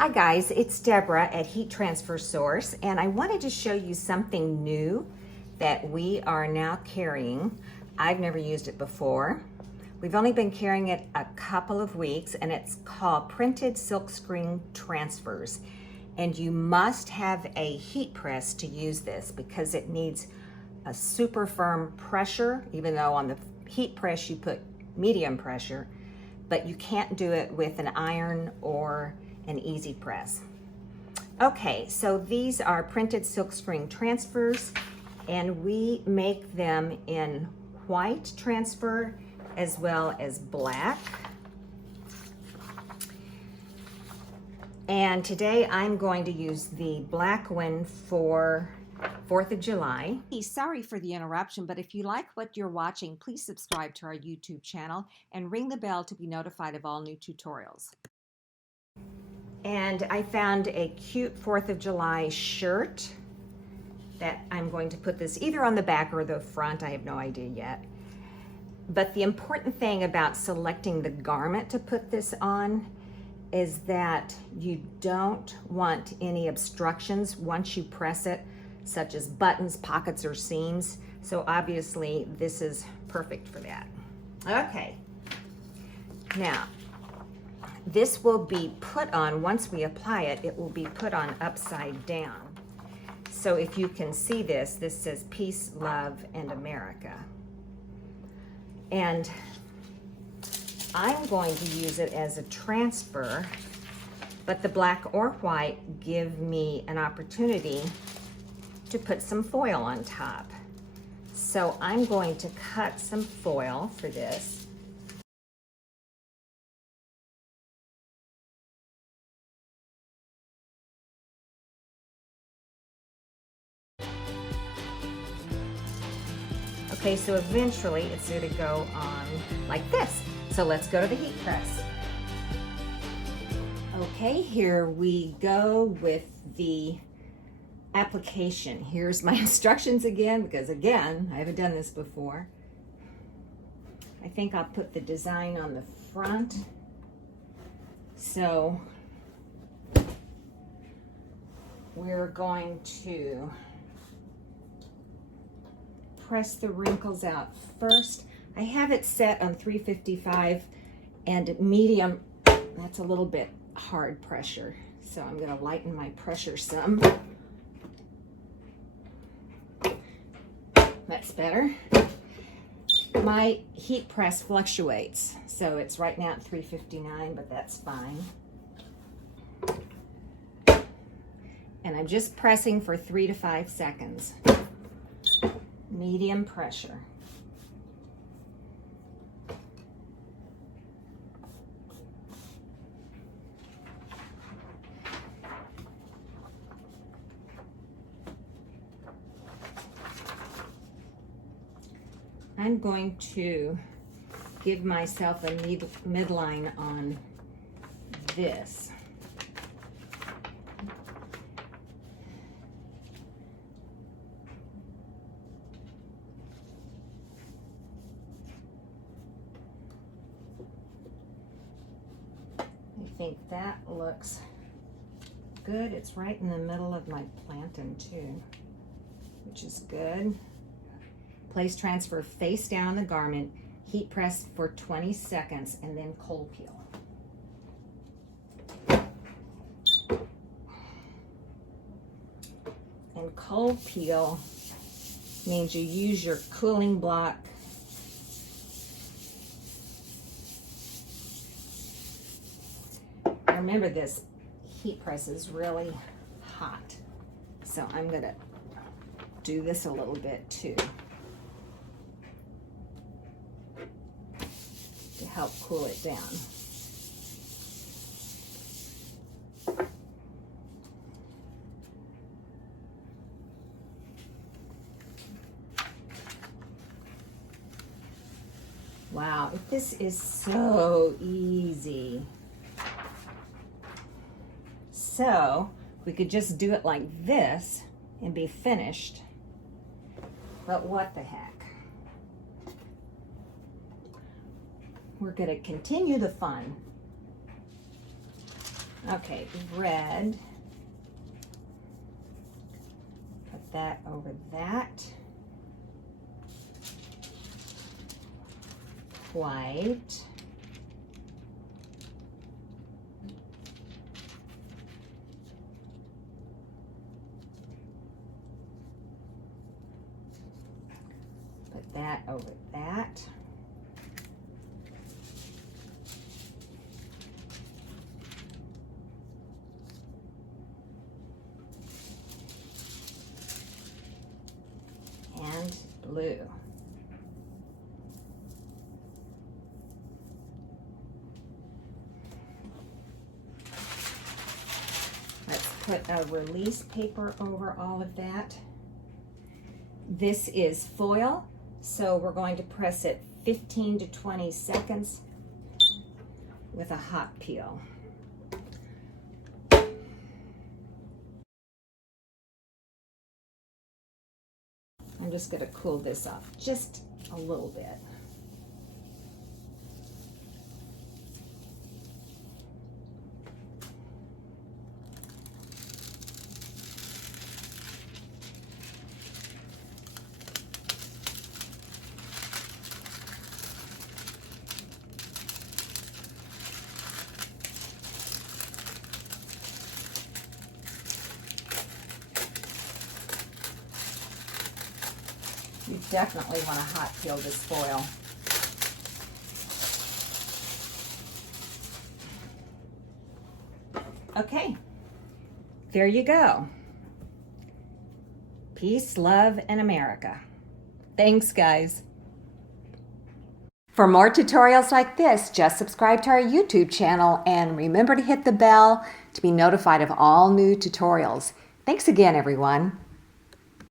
Hi guys, it's Deborah at Heat Transfer Source, and I wanted to show you something new that we are now carrying. I've never used it before. We've only been carrying it a couple of weeks, and it's called printed silkscreen transfers. And you must have a heat press to use this because it needs a super firm pressure, even though on the heat press you put medium pressure, but you can't do it with an iron or an easy press. Okay, so these are printed silkscreen transfers, and we make them in white transfer as well as black. And today I'm going to use the black one for 4th of July. Sorry for the interruption, but if you like what you're watching, please subscribe to our YouTube channel and ring the bell to be notified of all new tutorials. And I found a cute 4th of July shirt that I'm going to put this either on the back or the front. I have no idea yet. But the important thing about selecting the garment to put this on is that you don't want any obstructions once you press it, such as buttons, pockets, or seams. So obviously this is perfect for that. Okay, now this will be put on, once we apply it, it will be put on upside down. So if you can see this, this says Peace, Love, and America. And I'm going to use it as a transfer, but the black or white give me an opportunity to put some foil on top. So I'm going to cut some foil for this. Okay, so eventually it's going to go on like this. So let's go to the heat press. Okay, here we go with the application. Here's my instructions again, because again, I haven't done this before. I think I'll put the design on the front. So we're going to press the wrinkles out first. I have it set on 355 and medium. That's a little bit hard pressure, so I'm going to lighten my pressure some. That's better. My heat press fluctuates, so it's right now at 359, but that's fine. And I'm just pressing for 3 to 5 seconds. Medium pressure. I'm going to give myself a midline on this. I think that looks good. It's right in the middle of my plantain too, which is good. Place transfer face down the garment, heat press for 20 seconds, and then cold peel. And cold peel means you use your cooling block. Remember, this heat press is really hot, so I'm going to do this a little bit too to help cool it down. Wow, this is so easy. So we could just do it like this and be finished, but what the heck. We're going to continue the fun. Okay, red. Put that over that. White. Put that over that. And blue. Let's put a release paper over all of that. This is foil, so we're going to press it 15 to 20 seconds with a hot peel. I'm just going to cool this off just a little bit. You definitely want to hot peel this foil. Okay, there you go. Peace, love, and America. Thanks, guys. For more tutorials like this, just subscribe to our YouTube channel and remember to hit the bell to be notified of all new tutorials. Thanks again, everyone.